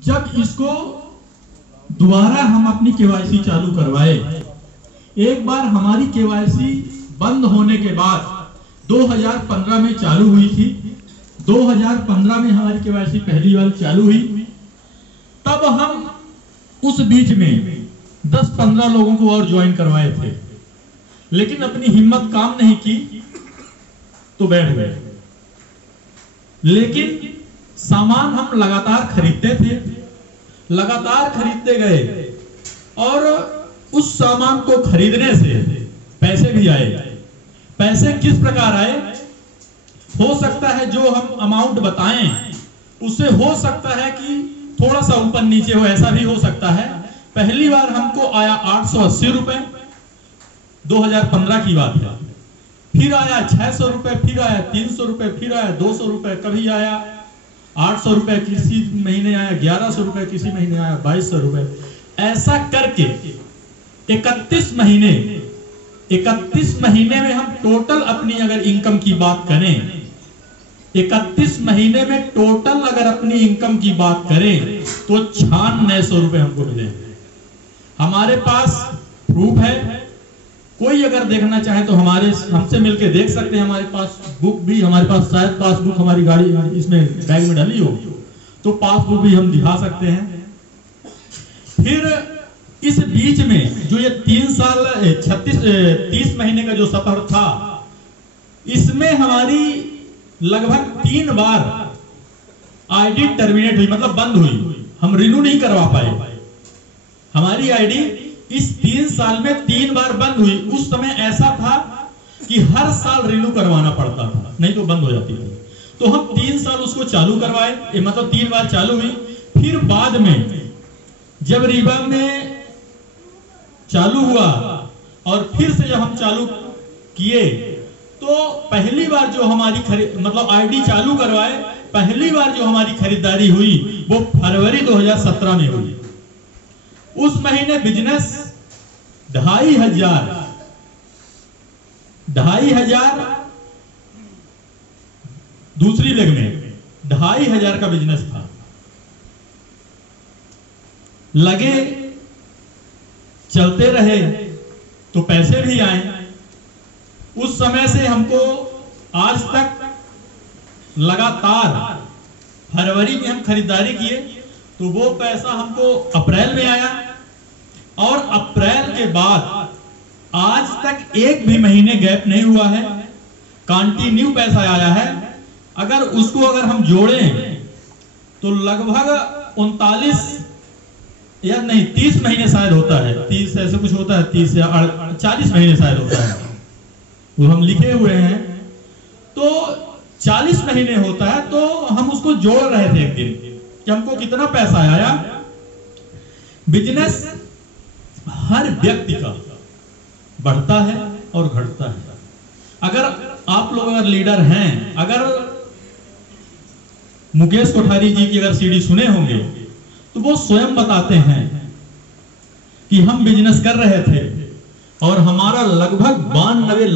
जब इसको दोबारा हम अपनी केवाईसी चालू करवाए, एक बार हमारी केवाईसी बंद होने के बाद 2015 में चालू हुई थी। 2015 में हमारी केवाईसी पहली बार चालू हुई। तब हम उस बीच में 10-15 लोगों को और ज्वाइन करवाए थे, लेकिन अपनी हिम्मत काम नहीं की तो बैठ गए। लेकिन सामान हम लगातार खरीदते थे, लगातार खरीदते गए और उस सामान को खरीदने से पैसे भी आए। पैसे किस प्रकार आए? हो सकता है जो हम अमाउंट बताएं उससे हो सकता है कि थोड़ा सा ऊपर नीचे हो, ऐसा भी हो सकता है। पहली बार हमको आया 880 रुपए, 2015 की बात है। फिर आया 600 रुपए, फिर आया 300 रुपए, फिर आया 200 रुपए, कभी आया 800 रुपए, किसी महीने आया 1100 रुपए, किसी महीने आया 2200 रुपए। ऐसा करके 31 महीने में हम टोटल अपनी अगर इनकम की बात करें, 31 महीने में टोटल अगर अपनी इनकम की बात करें तो 9600 रुपए हमको मिले। हमारे पास प्रूफ है, कोई अगर देखना चाहे तो हमसे मिलके देख सकते हैं। हमारे पास बुक भी, हमारे पास शायद पासबुक हमारी गाड़ी इसमें बैग में डाली हो तो पासबुक भी हम दिखा सकते हैं। फिर इस बीच में जो ये 30 महीने का जो सफर था, इसमें हमारी लगभग 3 बार आईडी टर्मिनेट हुई, मतलब बंद हुई। हम रिन्यू नहीं करवा पाए। हमारी आईडी इस 3 साल में 3 बार बंद हुई। उस समय ऐसा था कि हर साल रिन्यू करवाना पड़ता था, नहीं तो बंद हो जाती थी। तो हम 3 साल उसको चालू करवाए, मतलब 3 बार चालू हुई। फिर बाद में जब रीवा में चालू हुआ और फिर से जब हम चालू किए तो पहली बार जो हमारी मतलब आईडी चालू करवाए, पहली बार जो हमारी खरीदारी हुई वो फरवरी 2017 में हुई। उस महीने बिजनेस 2500 दूसरी लेग में 2500 का बिजनेस था। लगे चलते रहे तो पैसे भी आए। उस समय से हमको आज तक लगातार फरवरी में हम खरीदारी किए तो वो पैसा हमको अप्रैल में आया और अप्रैल के बाद आज तक एक भी महीने गैप नहीं हुआ है, कंटिन्यू पैसा आया है। अगर हम जोड़ें तो लगभग 30 महीने शायद होता है, 30 ऐसे कुछ होता है, 30 या 40 महीने शायद होता है, वो हम लिखे हुए हैं। तो 40 महीने होता है। तो हम उसको जोड़ रहे थे एक दिन कि हमको कितना पैसा आया। बिजनेस हर व्यक्ति का बढ़ता है और घटता है। अगर आप लोग अगर लीडर हैं, अगर मुकेश कोठारी जी की अगर सीडी सुने होंगे तो वो स्वयं बताते हैं कि हम बिजनेस कर रहे थे और हमारा लगभग 92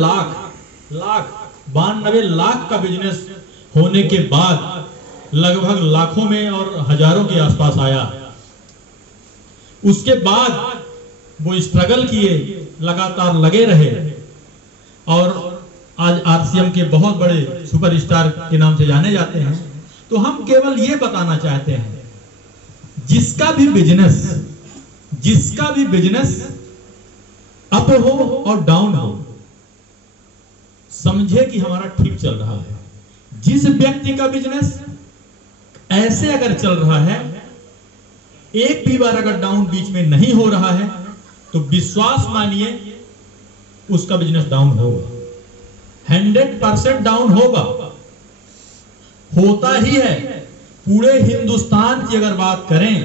लाख का बिजनेस होने के बाद लगभग लाखों में और हजारों के आसपास आया। उसके बाद वो स्ट्रगल किए, लगातार लगे रहे और आज आरसीएम के बहुत बड़े सुपरस्टार के नाम से जाने जाते हैं। तो हम केवल ये बताना चाहते हैं, जिसका भी बिजनेस अप हो और डाउन हो, समझे कि हमारा ठीक चल रहा है। जिस व्यक्ति का बिजनेस ऐसे अगर चल रहा है, एक भी बार अगर डाउन बीच में नहीं हो रहा है तो विश्वास मानिए उसका बिजनेस डाउन होगा, 100% डाउन होगा, होता ही है। पूरे हिंदुस्तान की अगर बात करें,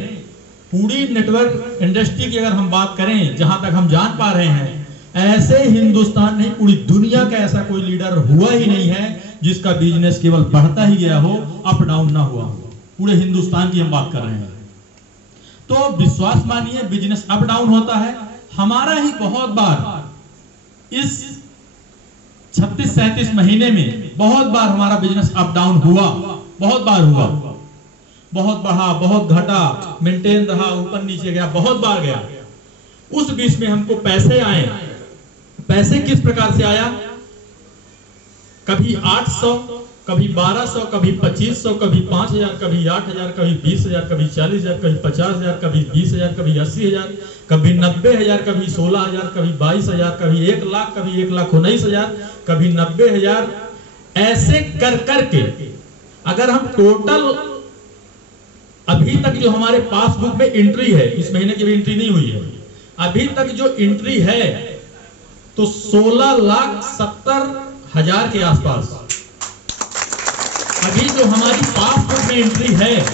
पूरी नेटवर्क इंडस्ट्री की अगर हम बात करें, जहां तक हम जान पा रहे हैं, ऐसे हिंदुस्तान नहीं पूरी दुनिया का ऐसा कोई लीडर हुआ ही नहीं है जिसका बिजनेस केवल बढ़ता ही गया हो, अप डाउन ना हुआ हो। पूरे हिंदुस्तान की हम बात कर रहे हैं। तो विश्वास मानिए बिजनेस अप डाउन होता है। हमारा ही बहुत बार इस 36-37 महीने में बहुत बार हमारा बिजनेस अप डाउन हुआ, बहुत बार हुआ। बहुत बढ़ा, बहुत घटा, मेंटेन रहा, ऊपर नीचे गया, बहुत बार गया। उस बीच में हमको पैसे आए। पैसे किस प्रकार से आया? कभी 800, कभी 1200, कभी 2500, कभी 5000, कभी 8000, कभी 20000, कभी 40000, कभी 50000, कभी 20000, कभी 80000, कभी 90000, कभी 16000, कभी 22000, कभी 1 लाख, कभी 1,19,000, कभी 90,000। ऐसे कर करके अगर हम टोटल अभी तक जो हमारे पासबुक में एंट्री है, इस महीने की भी एंट्री नहीं हुई है, अभी तक जो एंट्री है तो 16,70,000 के आसपास अभी जो हमारी पासबुक में एंट्री है।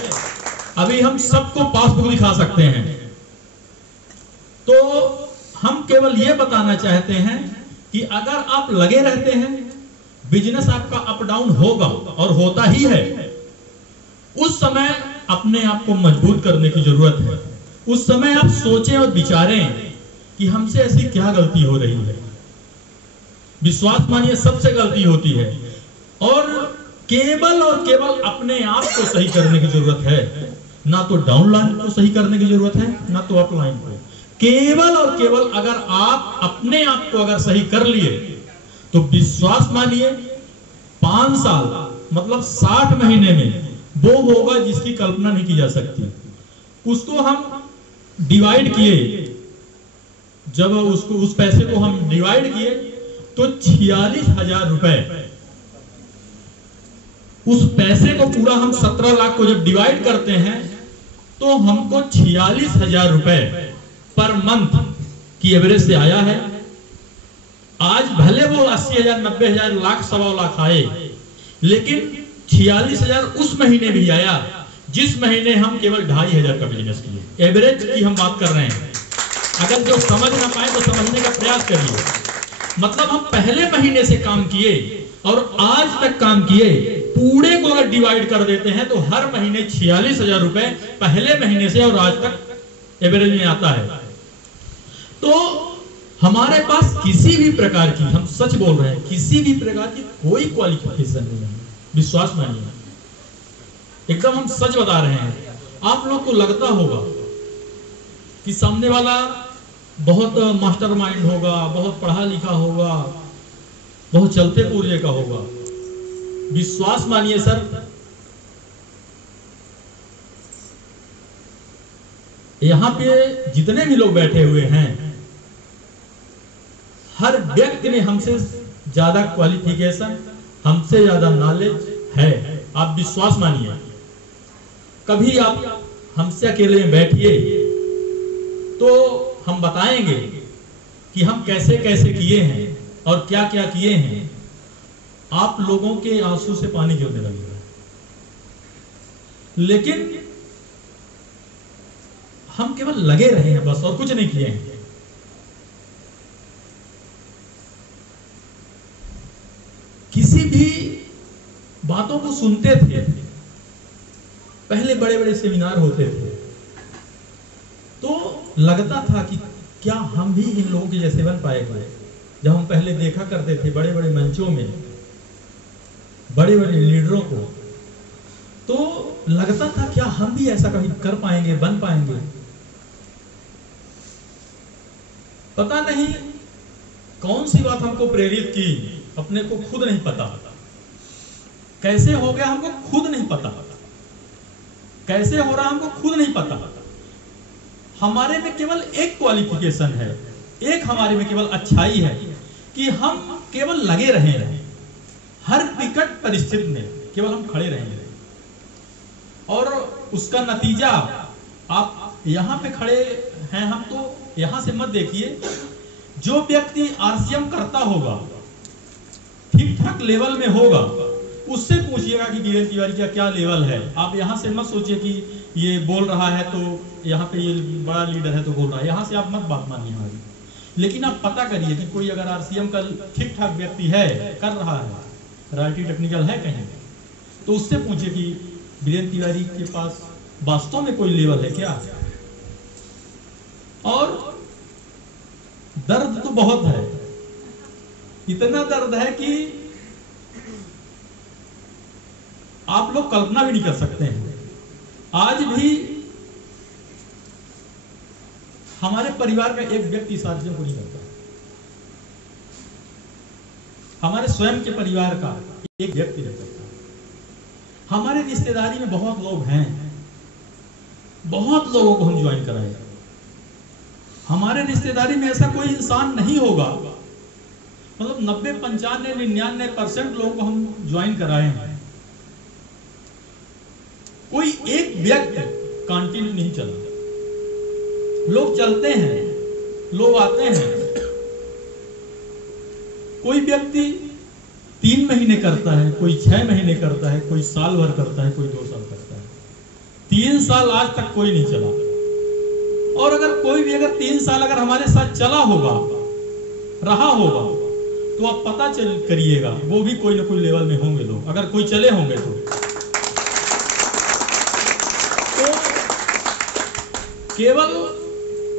अभी हम सबको पासबुक दिखा सकते हैं। तो हम केवल यह बताना चाहते हैं कि अगर आप लगे रहते हैं, बिजनेस आपका अप डाउन होगा और होता ही है। उस समय अपने आप को मजबूत करने की जरूरत है। उस समय आप सोचें और विचारें कि हमसे ऐसी क्या गलती हो रही है। विश्वास मानिए सबसे गलती होती है, और केवल अपने आप को सही करने की जरूरत है। ना तो डाउन लाइन को सही करने की जरूरत है, ना तो अप लाइन को। केवल और केवल अगर आप अपने आप को अगर सही कर लिए तो विश्वास मानिए 5 साल मतलब 60 महीने में वो होगा जिसकी कल्पना नहीं की जा सकती। उसको हम डिवाइड किए, जब उस पैसे को हम डिवाइड किए तो 46,000 रुपए, उस पैसे को पूरा हम 17 लाख को जब डिवाइड करते हैं तो हमको 46,000 रुपए पर मंथ की एवरेज से आया है। आज भले वो 80,000, 90,000, लाख, 1.25 लाख आए, लेकिन 46,000 उस महीने भी आया जिस महीने हम केवल 2,500 का बिजनेस किए। एवरेज की हम बात कर रहे हैं। अगर जो समझ ना पाए तो समझने का प्रयास करिए। मतलब हम पहले महीने से काम किए और आज तक काम किए, पूरे को अगर डिवाइड कर देते हैं तो हर महीने 46,000 रुपए पहले महीने से और आज तक एवरेज में आता है। तो हमारे पास किसी भी प्रकार की, हम सच बोल रहे हैं, किसी भी प्रकार की कोई क्वालिफिकेशन नहीं है। विश्वास मानिए, एकदम हम सच बता रहे हैं। आप लोग को लगता होगा कि सामने वाला बहुत मास्टरमाइंड होगा, बहुत पढ़ा लिखा होगा, बहुत चलते पूर्जे का होगा। विश्वास मानिए सर, यहां पे जितने भी लोग बैठे हुए हैं, हर व्यक्ति में हमसे ज्यादा क्वालिफिकेशन, हमसे ज्यादा नॉलेज है। आप विश्वास मानिए। कभी आप हमसे अकेले में बैठिए तो हम बताएंगे कि हम कैसे कैसे किए हैं और क्या क्या किए हैं। आप लोगों के आंसू से पानी गिरने लगेगा। लेकिन हम केवल लगे रहे हैं बस, और कुछ नहीं किए हैं। किसी भी बातों को सुनते थे, पहले बड़े बड़े सेमिनार होते थे तो लगता था कि क्या हम भी इन लोगों के जैसे बन पाएंगे। जब हम पहले देखा करते थे बड़े बड़े मंचों में बड़े बड़े लीडरों को, तो लगता था क्या हम भी ऐसा कभी कर पाएंगे, बन पाएंगे। पता नहीं कौन सी बात हमको प्रेरित की, अपने को खुद नहीं पता। कैसे हो गया हमको खुद नहीं पता, कैसे हो रहा हमको खुद नहीं पता। हमारे में केवल एक क्वालिफिकेशन है, एक हमारे में केवल अच्छाई है कि हम केवल लगे रहें, हर विकट परिस्थिति में केवल हम खड़े रहेंगे। और उसका नतीजा आप यहां पे खड़े हैं, हम तो यहां से मत देखिए। जो व्यक्ति आरसीएम करता होगा, ठीक ठाक लेवल में होगा, उससे पूछिएगा कि वीरेंद्र तिवारी का क्या लेवल है। आप यहां से मत सोचिए कि ये बोल रहा है तो यहाँ पे ये बड़ा लीडर है तो बोल रहा है, यहां से आप मत बात मानिए हमारी। लेकिन आप पता करिए कि कोई अगर आरसीएम का ठीक ठाक व्यक्ति है, कर रहा है, राइटी टेक्निकल है कहीं, तो उससे पूछिए कि वीरेंद्र तिवारी के पास वास्तव में कोई लेवल है क्या। और दर्द तो बहुत है, इतना दर्द है कि आप लोग कल्पना भी नहीं कर सकते हैं। आज भी हमारे परिवार में एक व्यक्ति शादियों को नहीं करता। हमारे स्वयं के परिवार का एक व्यक्ति नहीं करता। हमारे रिश्तेदारी में बहुत लोग हैं, बहुत लोगों को हम ज्वाइन कराए। हमारे रिश्तेदारी में ऐसा कोई इंसान नहीं होगा, मतलब 90, 95, 99% लोगों को हम ज्वाइन कराए हैं। कोई एक व्यक्ति कंटिन्यू नहीं चला। लोग चलते हैं, लोग आते हैं। कोई व्यक्ति 3 महीने करता है, कोई 6 महीने करता है, कोई साल भर करता है, कोई 2 साल करता है। 3 साल आज तक कोई नहीं चला। और अगर कोई भी अगर 3 साल अगर हमारे साथ चला होगा, रहा होगा, तो आप पता करिएगा वो भी कोई ना कोई लेवल में होंगे लोग, अगर कोई चले होंगे तो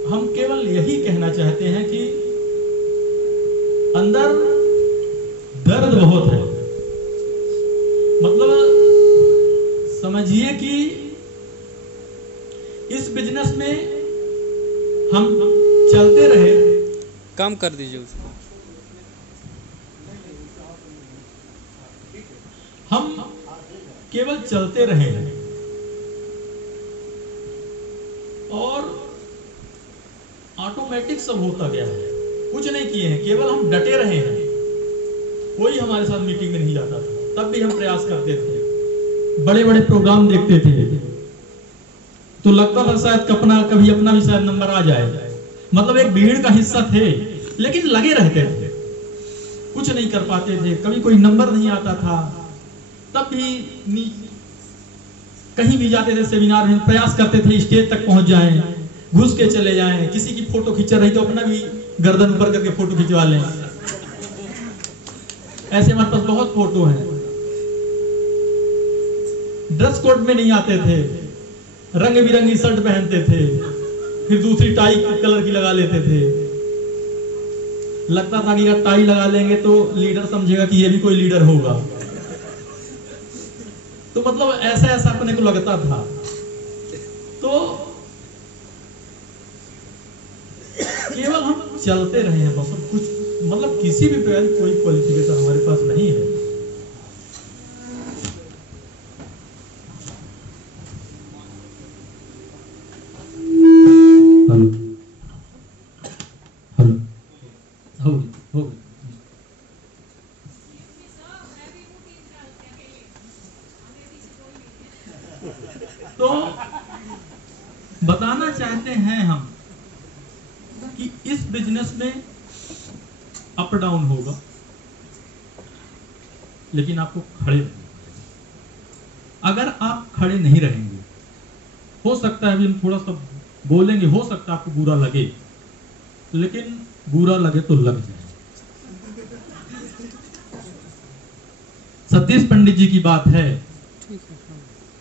हम केवल यही कहना चाहते हैं कि अंदर दर्द बहुत है। मतलब समझिए कि इस बिजनेस में हम चलते रहे। कम कर दीजिए उसको। हम केवल चलते रहे हैं और ऑटोमेटिक सब होता गया है। कुछ नहीं किए हैं, केवल हम डटे रहे हैं। कोई हमारे साथ मीटिंग में नहीं जाता था, तब भी हम प्रयास करते थे। बड़े बड़े प्रोग्राम देखते थे तो लगता था शायद कभी अपना भी शायद नंबर आ जाए। मतलब एक भीड़ का हिस्सा थे, लेकिन लगे रहते थे, कुछ नहीं कर पाते थे। कभी कोई नंबर नहीं आता था, तब भी कहीं भी जाते थे सेमिनार में, प्रयास करते थे स्टेज तक पहुंच जाएं, घुस के चले जाएं। किसी की फोटो खींचा रही तो अपना भी गर्दन ऊपर करके फोटो खिंचवा लें। ऐसे हमारे पास बहुत फोटो हैं। ड्रेस कोड में नहीं आते थे, रंग बिरंगी शर्ट पहनते थे, फिर दूसरी टाई कलर की लगा लेते थे। लगता था कि अगर टाई लगा लेंगे तो लीडर समझेगा कि ये भी कोई लीडर होगा। तो मतलब ऐसा ऐसा अपने को लगता था। तो केवल हम चलते रहे हैं बस, कुछ मतलब किसी भी प्रकार कोई क्वालिफिकेशन हमारे पास नहीं है। हेलो हेलो हो तो बताना चाहते हैं हम कि इस बिजनेस में अप डाउन होगा, लेकिन आपको खड़े रहना। अगर आप खड़े नहीं रहेंगे, हो सकता है अभी हम थोड़ा सा बोलेंगे, हो सकता है आपको बुरा लगे, लेकिन बुरा लगे तो लग जाए। सतीश पंडित जी की बात है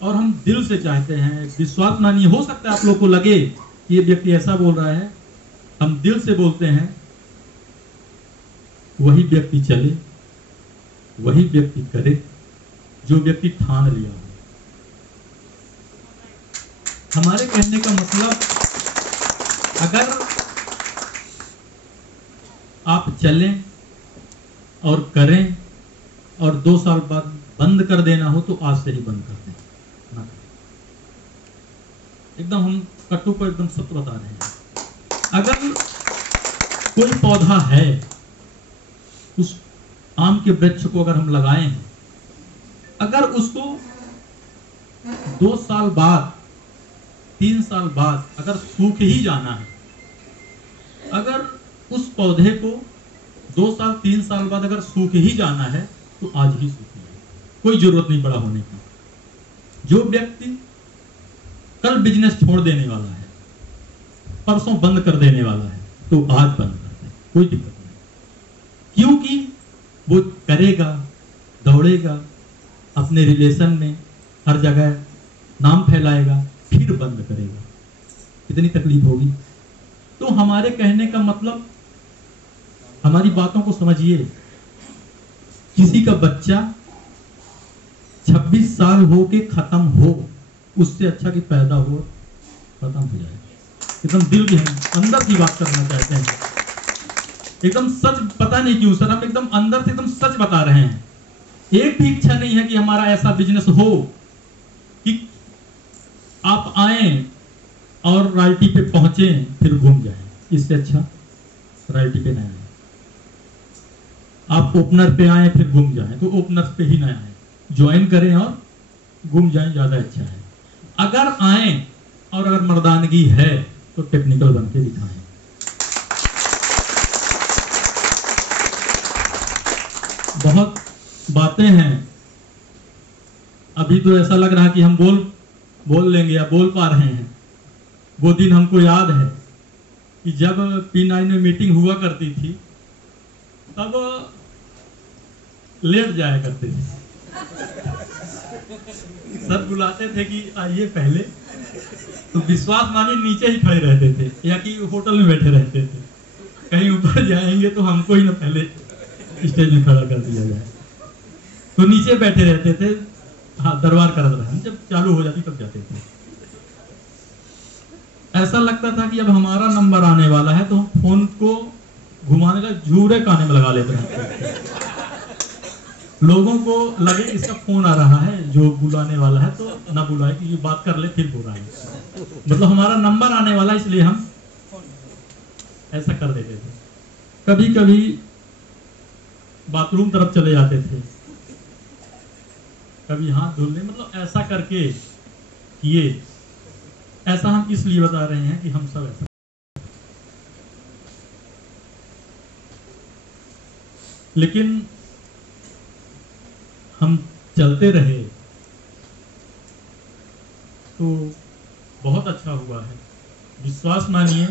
और हम दिल से चाहते हैं, विश्वास मानिए। हो सकता है आप लोग को लगे कि ये व्यक्ति ऐसा बोल रहा है, हम दिल से बोलते हैं। वही व्यक्ति चले, वही व्यक्ति करे जो व्यक्ति ठान लिया हो। हमारे कहने का मतलब, अगर आप चलें और करें और 2 साल बाद बंद कर देना हो तो आज से ही बंद कर दें, ना करें। एकदम हम कट्टू को एकदम सत्य बता रहे हैं। अगर कोई पौधा है, उस आम के वृक्ष को अगर हम लगाए हैं, अगर उसको 2 साल बाद, 3 साल बाद अगर सूख ही जाना है, अगर उस पौधे को 2 साल 3 साल बाद अगर सूख ही जाना है तो आज ही सूख जाए, कोई जरूरत नहीं बड़ा होने की। जो व्यक्ति कल बिजनेस छोड़ देने वाला है, परसों बंद कर देने वाला है, तो आज बंद कर दे, कोई दिक्कत नहीं। क्योंकि वो करेगा, दौड़ेगा, अपने रिलेशन में हर जगह नाम फैलाएगा, फिर बंद करेगा, कितनी तकलीफ होगी। तो हमारे कहने का मतलब, हमारी बातों को समझिए। किसी का बच्चा 26 साल हो के खत्म हो, उससे अच्छा कि पैदा हो खत्म हो जाए। एकदम दिल के अंदर की बात करना चाहते हैं, एकदम सच। पता नहीं क्यों सर, हम एकदम अंदर से एकदम सच बता रहे हैं। एक भी इच्छा नहीं है कि हमारा ऐसा बिजनेस हो कि आप आए और रॉयल्टी पे पहुंचे फिर घूम जाए। इससे अच्छा रॉयल्टी पे ना आए। आप ओपनर पे आए फिर घूम जाए, तो ओपनर पे ही ना आए, ज्वाइन करें और घूम जाए, ज्यादा अच्छा है। अगर आए और अगर मर्दानगी है तो टेक्निकल बन के दिखाएं। बहुत बातें हैं, अभी तो ऐसा लग रहा है कि हम बोल लेंगे या बोल पा रहे हैं। वो दिन हमको याद है कि जब P9 में मीटिंग हुआ करती थी तब लेट जाया करते थे। सर बुलाते थे कि आइए पहले, तो विश्वास मानिए नीचे ही खड़े रहते थे या कि होटल में बैठे रहते थे। कहीं ऊपर जाएंगे तो हमको ही ना पहले स्टेज में खड़ा कर दिया जाए, तो नीचे बैठे रहते थे। हाँ, दरबार करते रहे, जब चालू हो जाती तब जाते थे। ऐसा लगता था कि अब हमारा नंबर आने वाला है तो हम फोन को घुमाने का जूरे काने में लगा लेते हैं। लोगों को लगे इसका फोन आ रहा है, जो बुलाने वाला है तो ना बुलाए कि ये बात कर ले फिर बुलाए, मतलब हमारा नंबर आने वाला, इसलिए हम ऐसा कर देते थे। कभी कभी बाथरूम तरफ चले जाते थे, कभी हाथ धुलने, मतलब ऐसा करके किए। ऐसा हम इसलिए बता रहे हैं कि हम सब ऐसा, लेकिन हम चलते रहे तो बहुत अच्छा हुआ है। विश्वास मानिए,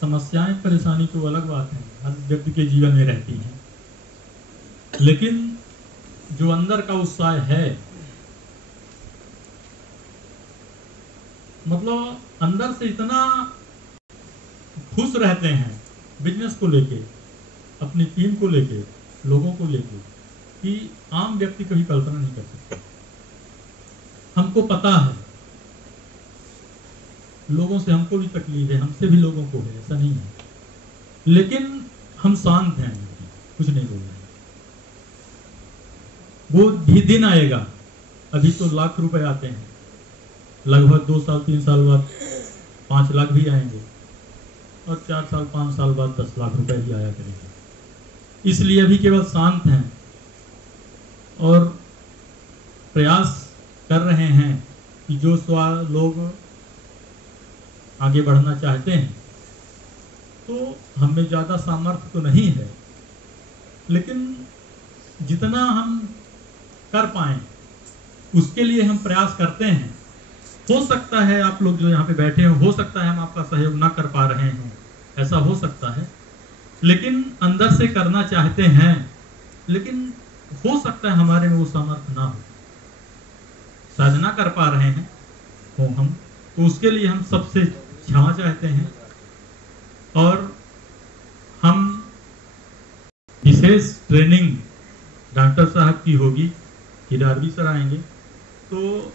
समस्याएं परेशानी तो अलग बात है, हर व्यक्ति के जीवन में रहती हैं, लेकिन जो अंदर का उत्साह है, मतलब अंदर से इतना खुश रहते हैं बिजनेस को लेके, अपनी टीम को लेके, लोगों को लेके, कि आम व्यक्ति कभी कल्पना नहीं कर सकते। हमको पता है, लोगों से हमको भी तकलीफ है, हमसे भी लोगों को है, ऐसा नहीं है, लेकिन हम शांत हैं, कुछ नहीं बोल रहे। वो भी दिन आएगा, अभी तो लाख रुपए आते हैं, लगभग 2 साल 3 साल बाद 5 लाख भी आएंगे, और 4 साल 5 साल बाद 10 लाख रुपए भी आया करेंगे। इसलिए अभी केवल शांत हैं और प्रयास कर रहे हैं कि जो लोग आगे बढ़ना चाहते हैं, तो हमें ज़्यादा सामर्थ्य तो नहीं है, लेकिन जितना हम कर पाएं उसके लिए हम प्रयास करते हैं। हो सकता है आप लोग जो यहाँ पे बैठे हो सकता है हम आपका सहयोग ना कर पा रहे हैं, ऐसा हो सकता है, लेकिन अंदर से करना चाहते हैं, लेकिन हो सकता है हमारे में वो सामर्थ्य ना हो, शायद ना कर पा रहे हैं हो हम, तो उसके लिए हम सबसे क्षमा चाहते हैं। और हम विशेष ट्रेनिंग डॉक्टर साहब की होगी, हिरारवी सर आएंगे, तो